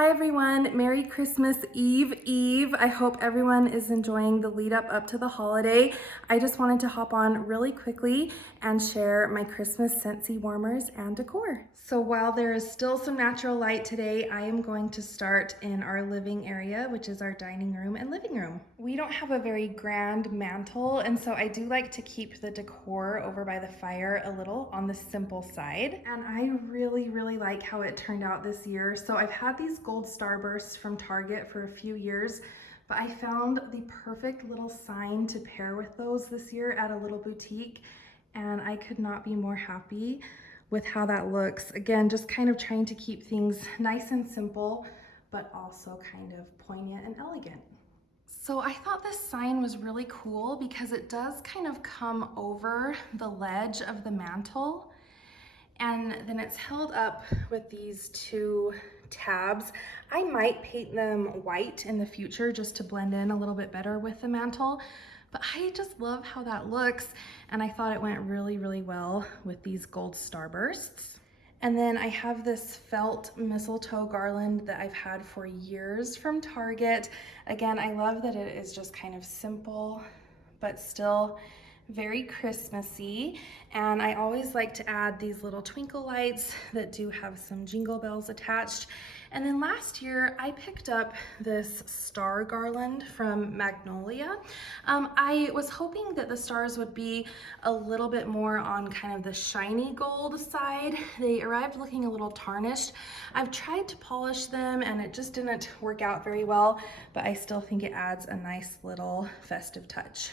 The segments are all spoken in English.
Hi everyone, Merry Christmas Eve. I hope everyone is enjoying the lead up to the holiday. I just wanted to hop on really quickly and share my Christmas Scentsy warmers and decor. So while there is still some natural light today, I am going to start in our living area, which is our dining room and living room. We don't have a very grand mantle, and so I do like to keep the decor over by the fire a little on the simple side. And I really like how it turned out this year. So I've had these gold starbursts from Target for a few years, but I found the perfect little sign to pair with those this year at a little boutique, and I could not be more happy with how that looks. Again, just kind of trying to keep things nice and simple, but also kind of poignant and elegant. So I thought this sign was really cool because it does kind of come over the ledge of the mantle, and then it's held up with these two tabs. I might paint them white in the future just to blend in a little bit better with the mantle, but I just love how that looks, and I thought it went really well with these gold starbursts. And then I have this felt mistletoe garland that I've had for years from Target. Again, I love that it is just kind of simple, but still very Christmassy. And I always like to add these little twinkle lights that do have some jingle bells attached. And then last year I picked up this star garland from Magnolia. I was hoping that the stars would be a little bit more on kind of the shiny gold side. They arrived looking a little tarnished. I've tried to polish them and it just didn't work out very well, but I still think it adds a nice little festive touch.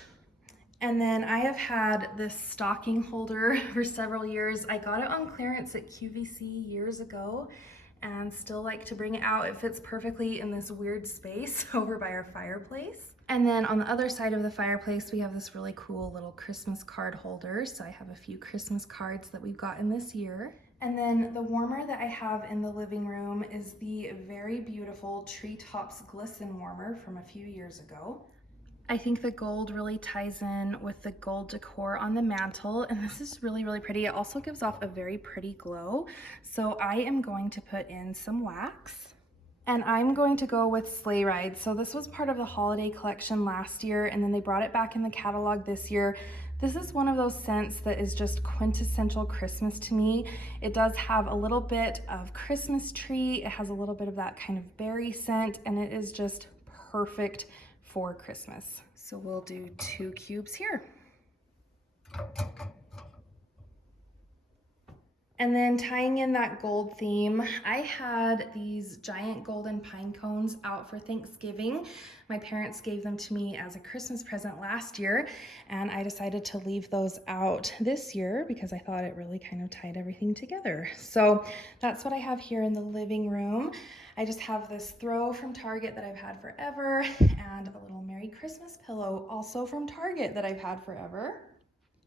And then I have had this stocking holder for several years. I got it on clearance at QVC years ago and still like to bring it out. It fits perfectly in this weird space over by our fireplace. And then on the other side of the fireplace, we have this really cool little Christmas card holder. So I have a few Christmas cards that we've gotten this year. And then the warmer that I have in the living room is the very beautiful Treetops Glisten warmer from a few years ago. I think the gold really ties in with the gold decor on the mantle, and this is really pretty. It also gives off a very pretty glow. So I am going to put in some wax, and I'm going to go with Sleigh Ride. So this was part of the holiday collection last year, and then they brought it back in the catalog this year. This is one of those scents that is just quintessential Christmas to me. It does have a little bit of Christmas tree. It has a little bit of that kind of berry scent, and it is just perfect for Christmas. So we'll do 2 cubes here. And then tying in that gold theme, I had these giant golden pine cones out for Thanksgiving. My parents gave them to me as a Christmas present last year, and I decided to leave those out this year because I thought it really kind of tied everything together. So that's what I have here in the living room. I just have this throw from Target that I've had forever, and a little Merry Christmas pillow also from Target that I've had forever.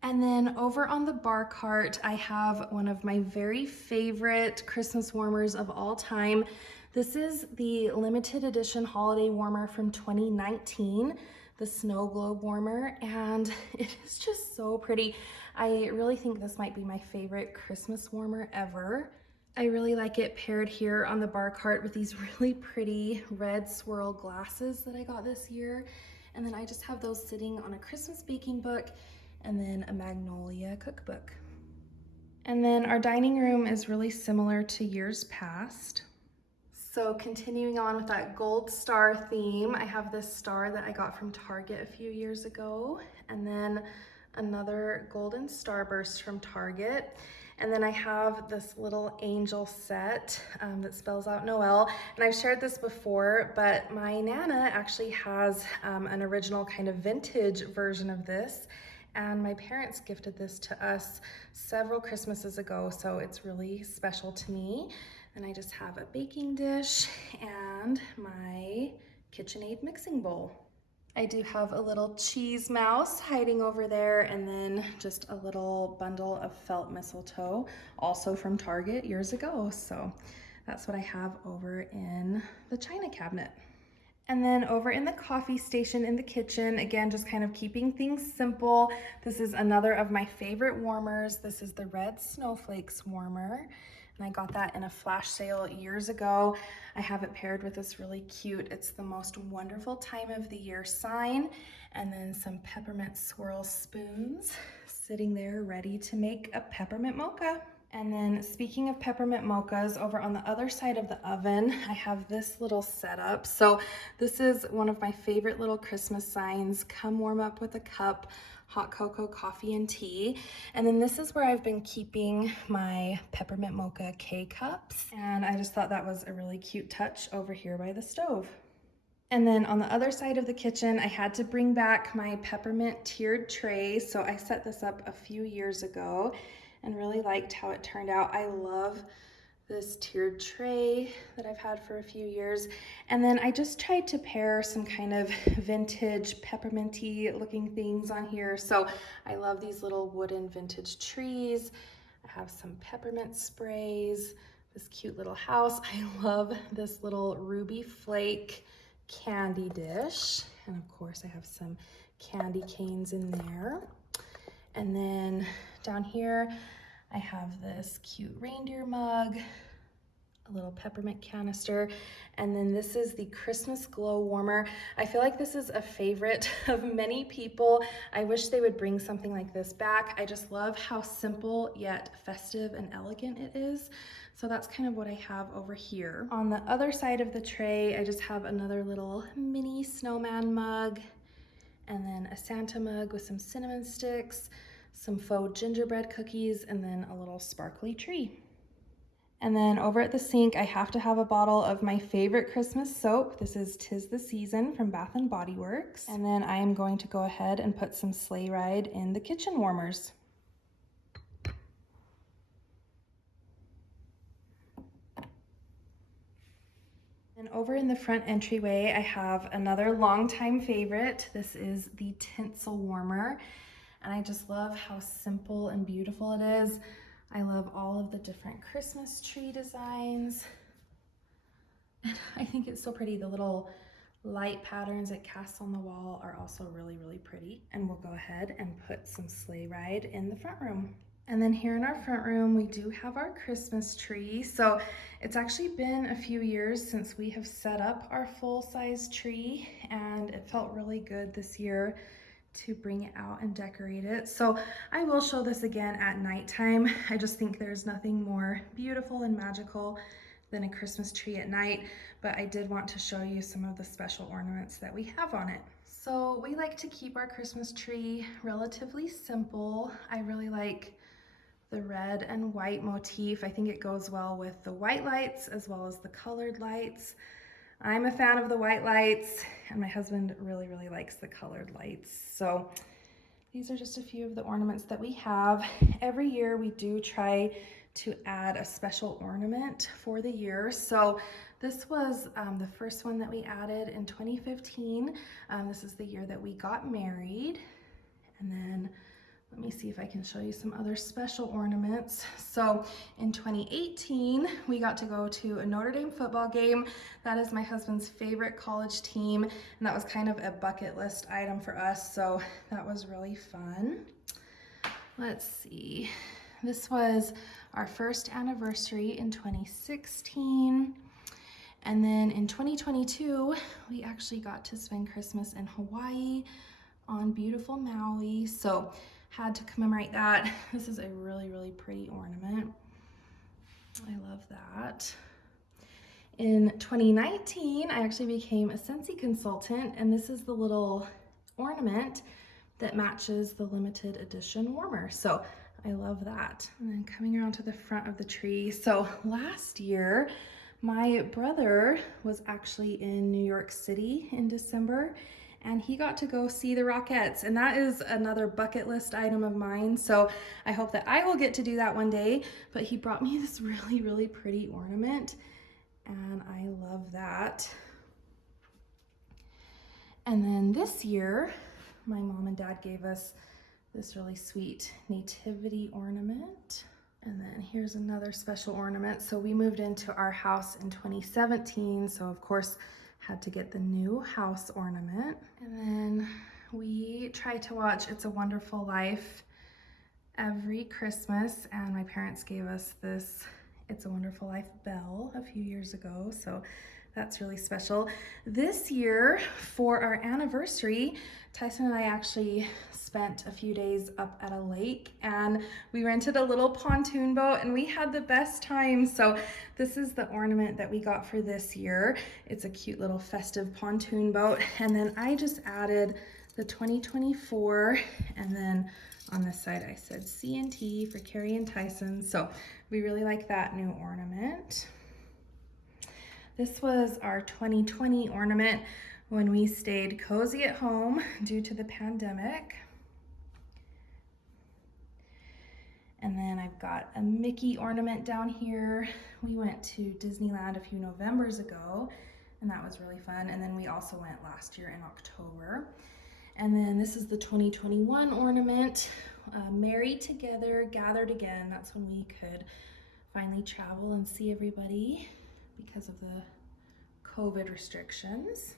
And then over on the bar cart, I have one of my very favorite Christmas warmers of all time. This is the limited edition holiday warmer from 2019, the snow globe warmer, and it is just so pretty. I really think this might be my favorite Christmas warmer ever. I really like it paired here on the bar cart with these really pretty red swirl glasses that I got this year. And then I just have those sitting on a Christmas baking book and then a Magnolia cookbook. And then our dining room is really similar to years past. So continuing on with that gold star theme, I have this star that I got from Target a few years ago, and then another golden starburst from Target. And then I have this little angel set that spells out Noel. And I've shared this before, but my Nana actually has an original kind of vintage version of this. And my parents gifted this to us several Christmases ago, so it's really special to me. And I just have a baking dish and my KitchenAid mixing bowl. I do have a little cheese mouse hiding over there, and then just a little bundle of felt mistletoe, also from Target years ago. So that's what I have over in the china cabinet. And then over in the coffee station in the kitchen, again, just kind of keeping things simple. This is another of my favorite warmers. This is the Red Snowflakes warmer. And I got that in a flash sale years ago. I have it paired with this really cute, it's the most wonderful time of the year sign, and then some peppermint swirl spoons sitting there ready to make a peppermint mocha. And then speaking of peppermint mochas, over on the other side of the oven, I have this little setup. So this is one of my favorite little Christmas signs. Come warm up with a cup, hot cocoa, coffee, and tea. And then this is where I've been keeping my peppermint mocha K-cups. And I just thought that was a really cute touch over here by the stove. And then on the other side of the kitchen, I had to bring back my peppermint tiered tray. So I set this up a few years ago and really liked how it turned out. I love this tiered tray that I've had for a few years. And then I just tried to pair some kind of vintage pepperminty looking things on here. So I love these little wooden vintage trees. I have some peppermint sprays, this cute little house. I love this little ruby flake candy dish. And of course I have some candy canes in there. And then down here, I have this cute reindeer mug, a little peppermint canister, and then this is the Christmas glow warmer. I feel like this is a favorite of many people. I wish they would bring something like this back. I just love how simple yet festive and elegant it is. So that's kind of what I have over here. On the other side of the tray, I just have another little mini snowman mug, and then a Santa mug with some cinnamon sticks, some faux gingerbread cookies, and then a little sparkly tree. And then over at the sink, I have to have a bottle of my favorite Christmas soap. This is 'Tis the Season from Bath and Body Works. And then I am going to go ahead and put some Sleigh Ride in the kitchen warmers. And over in the front entryway, I have another longtime favorite. This is the tinsel warmer. And I just love how simple and beautiful it is. I love all of the different Christmas tree designs. And I think it's so pretty. The little light patterns it casts on the wall are also really, really pretty. And we'll go ahead and put some Sleigh Ride in the front room. And then here in our front room, we do have our Christmas tree. So it's actually been a few years since we have set up our full-size tree, and it felt really good this year to bring it out and decorate it. So I will show this again at nighttime. I just think there's nothing more beautiful and magical than a Christmas tree at night, but I did want to show you some of the special ornaments that we have on it. So we like to keep our Christmas tree relatively simple. I really like the red and white motif. I think it goes well with the white lights as well as the colored lights. I'm a fan of the white lights, and my husband really, really likes the colored lights. So these are just a few of the ornaments that we have. Every year we do try to add a special ornament for the year. So this was the first one that we added in 2015. This is the year that we got married. And then let me see if I can show you some other special ornaments. So in 2018, we got to go to a Notre Dame football game. That is my husband's favorite college team, and that was kind of a bucket list item for us, so that was really fun. Let's see. This was our first anniversary in 2016. And then in 2022, we actually got to spend Christmas in Hawaii on beautiful Maui. So had to commemorate that. This is a really, really pretty ornament. I love that. In 2019, I actually became a Scentsy consultant, and this is the little ornament that matches the limited edition warmer. So I love that. And then coming around to the front of the tree. So last year, my brother was actually in New York City in December, and he got to go see the Rockettes, and that is another bucket list item of mine. So I hope that I will get to do that one day, but he brought me this really, really pretty ornament, and I love that. And then this year, my mom and dad gave us this really sweet nativity ornament. And then here's another special ornament. So we moved into our house in 2017, so of course had to get the new house ornament. And then we try to watch It's a Wonderful Life every Christmas, and my parents gave us this It's a Wonderful Life bell a few years ago, so that's really special. This year, for our anniversary, Tyson and I actually spent a few days up at a lake, and we rented a little pontoon boat and we had the best time. So this is the ornament that we got for this year. It's a cute little festive pontoon boat, and then I just added the 2024, and then on this side I said C&T for Carrie and Tyson. So we really like that new ornament. This was our 2020 ornament when we stayed cozy at home due to the pandemic. And then I've got a Mickey ornament down here. We went to Disneyland a few Novembers ago, and that was really fun. And then we also went last year in October. And then this is the 2021 ornament, Married Together, Gathered Again. That's when we could finally travel and see everybody because of the COVID restrictions.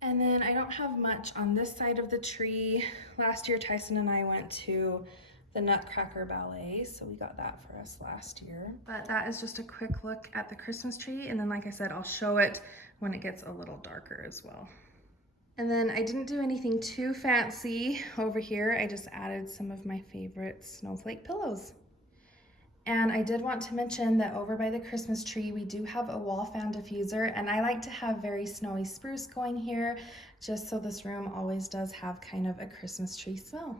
And then I don't have much on this side of the tree. Last year, Tyson and I went to the Nutcracker Ballet, so we got that for us last year. But that is just a quick look at the Christmas tree, and then like I said, I'll show it when it gets a little darker as well. And then I didn't do anything too fancy over here. I just added some of my favorite snowflake pillows. And I did want to mention that over by the Christmas tree, we do have a wall fan diffuser, and I like to have very snowy spruce going here, just so this room always does have kind of a Christmas tree smell.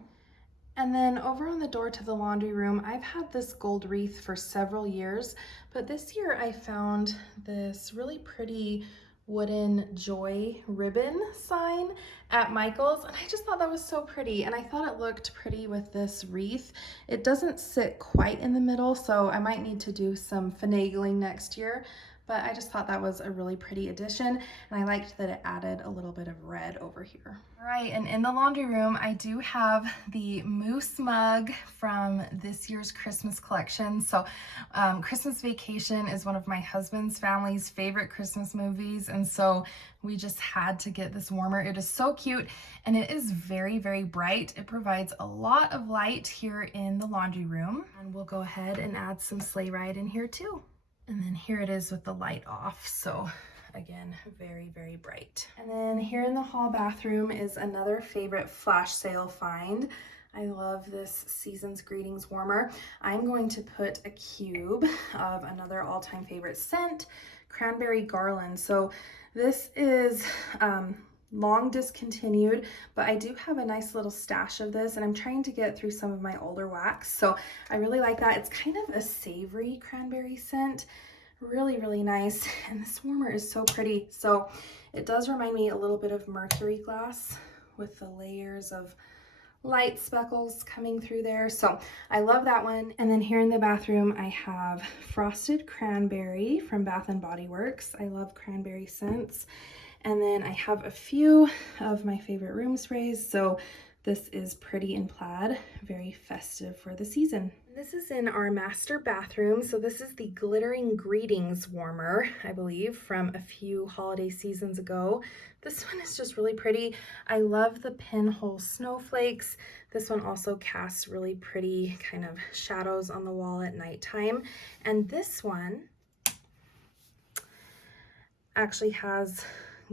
And then over on the door to the laundry room, I've had this gold wreath for several years, but this year I found this really pretty wooden joy ribbon sign at Michael's, and I just thought that was so pretty, and I thought it looked pretty with this wreath. It doesn't sit quite in the middle, so I might need to do some finagling next year, but I just thought that was a really pretty addition, and I liked that it added a little bit of red over here. All right, and in the laundry room, I do have the Moose mug from this year's Christmas collection. So Christmas Vacation is one of my husband's family's favorite Christmas movies, and so we just had to get this warmer. It is so cute, and it is very, very bright. It provides a lot of light here in the laundry room, and we'll go ahead and add some Sleigh Ride in here too. And then here it is with the light off. So again, very, very bright. And then here in the hall bathroom is another favorite flash sale find. I love this Season's Greetings warmer. I'm going to put a cube of another all-time favorite scent, Cranberry Garland. So this is long discontinued, but I do have a nice little stash of this, and I'm trying to get through some of my older wax, so I really like that. It's kind of a savory cranberry scent, really, really nice, and this warmer is so pretty. So it does remind me a little bit of mercury glass with the layers of light speckles coming through there, so I love that one. And then here in the bathroom, I have Frosted Cranberry from Bath & Body Works. I love cranberry scents. And then I have a few of my favorite room sprays. So this is Pretty in Plaid, very festive for the season. This is in our master bathroom. So this is the Glittering Greetings warmer, I believe, from a few holiday seasons ago. This one is just really pretty. I love the pinhole snowflakes. This one also casts really pretty kind of shadows on the wall at nighttime. And this one actually has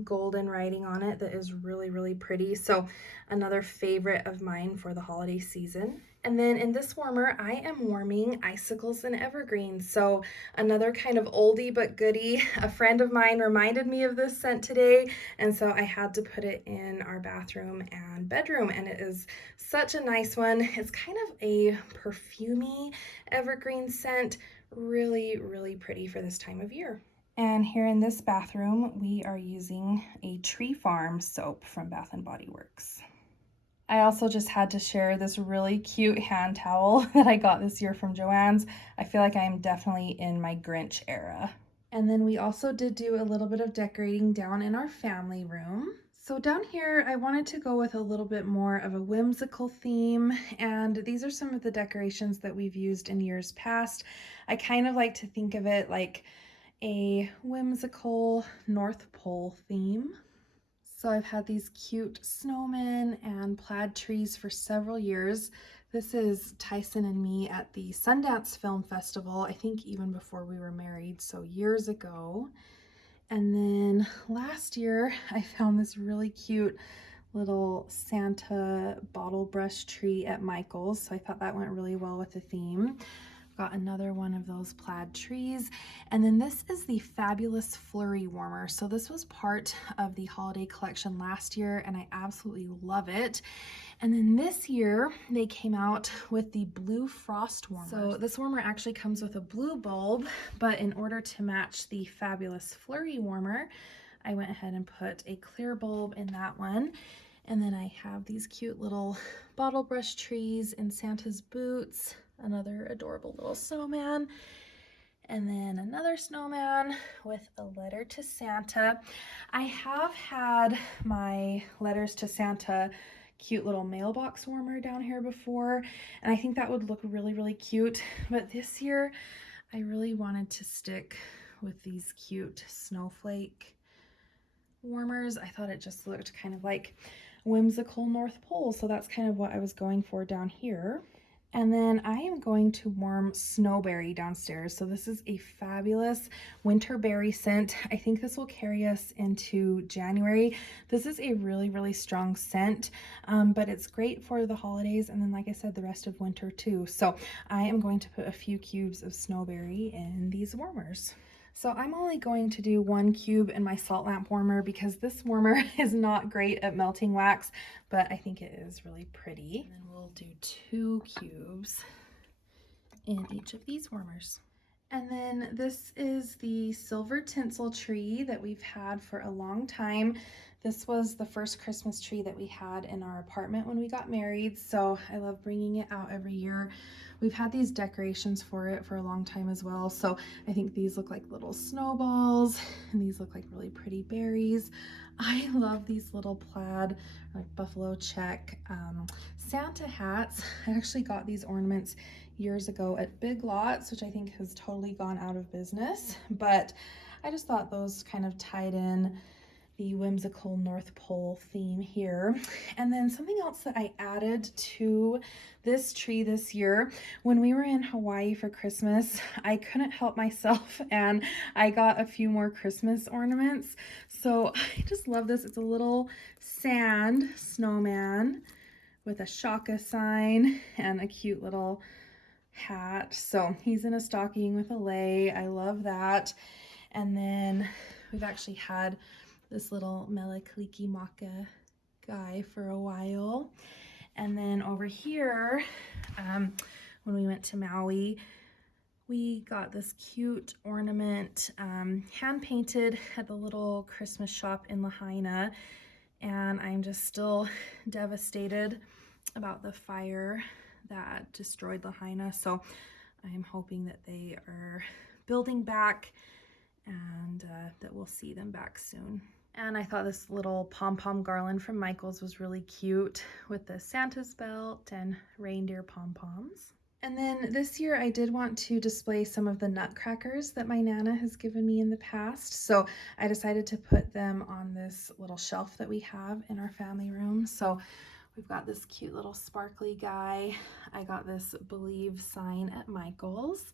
golden writing on it that is really, really pretty. So another favorite of mine for the holiday season. And then in this warmer, I am warming Icicles and Evergreens. So another kind of oldie but goodie. A friend of mine reminded me of this scent today, and so I had to put it in our bathroom and bedroom, and it is such a nice one. It's kind of a perfumey evergreen scent. Really, really pretty for this time of year. And here in this bathroom, we are using a Tree Farm soap from Bath & Body Works. I also just had to share this really cute hand towel that I got this year from Joann's. I feel like I am definitely in my Grinch era. And then we also did do a little bit of decorating down in our family room. So down here, I wanted to go with a little bit more of a whimsical theme, and these are some of the decorations that we've used in years past. I kind of like to think of it like a whimsical North Pole theme. So I've had these cute snowmen and plaid trees for several years. This is Tyson and me at the Sundance Film Festival, I think even before we were married, so years ago. And then last year I found this really cute little Santa bottle brush tree at Michael's, so I thought that went really well with the theme. Got another one of those plaid trees. And then this is the Fabulous Flurry Warmer. So this was part of the holiday collection last year and I absolutely love it. And then this year they came out with the Blue Frost Warmer. So this warmer actually comes with a blue bulb, but in order to match the Fabulous Flurry Warmer, I went ahead and put a clear bulb in that one. And then I have these cute little bottle brush trees in Santa's boots, another adorable little snowman, and then another snowman with a letter to Santa. I have had my letters to Santa cute little mailbox warmer down here before, and I think that would look really, really cute. But this year, I really wanted to stick with these cute snowflake warmers. I thought it just looked kind of like whimsical North Pole, so that's kind of what I was going for down here. And then I am going to warm Snowberry downstairs. So this is a fabulous winter berry scent. I think this will carry us into January. This is a really, really strong scent, but it's great for the holidays. And then, like I said, the rest of winter too. So I am going to put a few cubes of Snowberry in these warmers. So I'm only going to do 1 cube in my salt lamp warmer because this warmer is not great at melting wax, but I think it is really pretty. And then we'll do 2 cubes in each of these warmers. And then this is the silver tinsel tree that we've had for a long time. This was the first Christmas tree that we had in our apartment when we got married, so I love bringing it out every year. We've had these decorations for it for a long time as well, so I think these look like little snowballs, and these look like really pretty berries. I love these little plaid, like buffalo check Santa hats. I actually got these ornaments years ago at Big Lots, which I think has totally gone out of business, but I just thought those kind of tied in the whimsical North Pole theme here. And then something else that I added to this tree this year, when we were in Hawaii for Christmas, I couldn't help myself and I got a few more Christmas ornaments. So I just love this. It's a little sand snowman with a shaka sign and a cute little hat. So he's in a stocking with a lei. I love that. And then we've actually had this little Mele Kalikimaka guy for a while. And then over here, when we went to Maui, we got this cute ornament, hand painted at the little Christmas shop in Lahaina. And I'm just still devastated about the fire that destroyed Lahaina. So I'm hoping that they are building back and that we'll see them back soon. And I thought this little pom-pom garland from Michael's was really cute with the Santa's belt and reindeer pom-poms. And then this year I did want to display some of the nutcrackers that my Nana has given me in the past. So I decided to put them on this little shelf that we have in our family room. So we've got this cute little sparkly guy. I got this Believe sign at Michael's.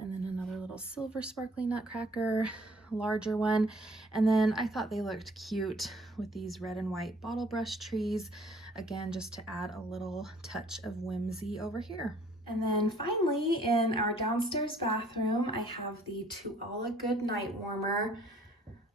And then another little silver sparkly nutcracker, larger one. And then I thought they looked cute with these red and white bottle brush trees. Again, just to add a little touch of whimsy over here. And then finally, in our downstairs bathroom, I have the To Alla Good Night warmer.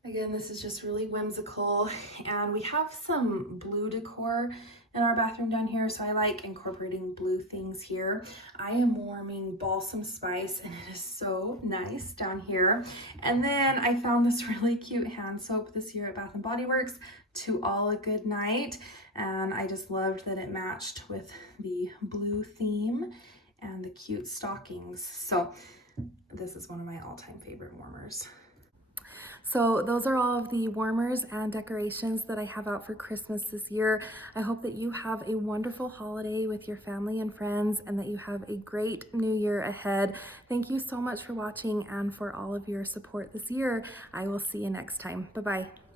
Again, this is just really whimsical. And we have some blue decor in our bathroom down here, so I like incorporating blue things here. I am warming balsam spice and it is so nice down here. And then I found this really cute hand soap this year at Bath & Body Works, To Alla Good Night, and I just loved that it matched with the blue theme and the cute stockings. So this is one of my all-time favorite warmers. So those are all of the warmers and decorations that I have out for Christmas this year. I hope that you have a wonderful holiday with your family and friends and that you have a great new year ahead. Thank you so much for watching and for all of your support this year. I will see you next time. Bye-bye.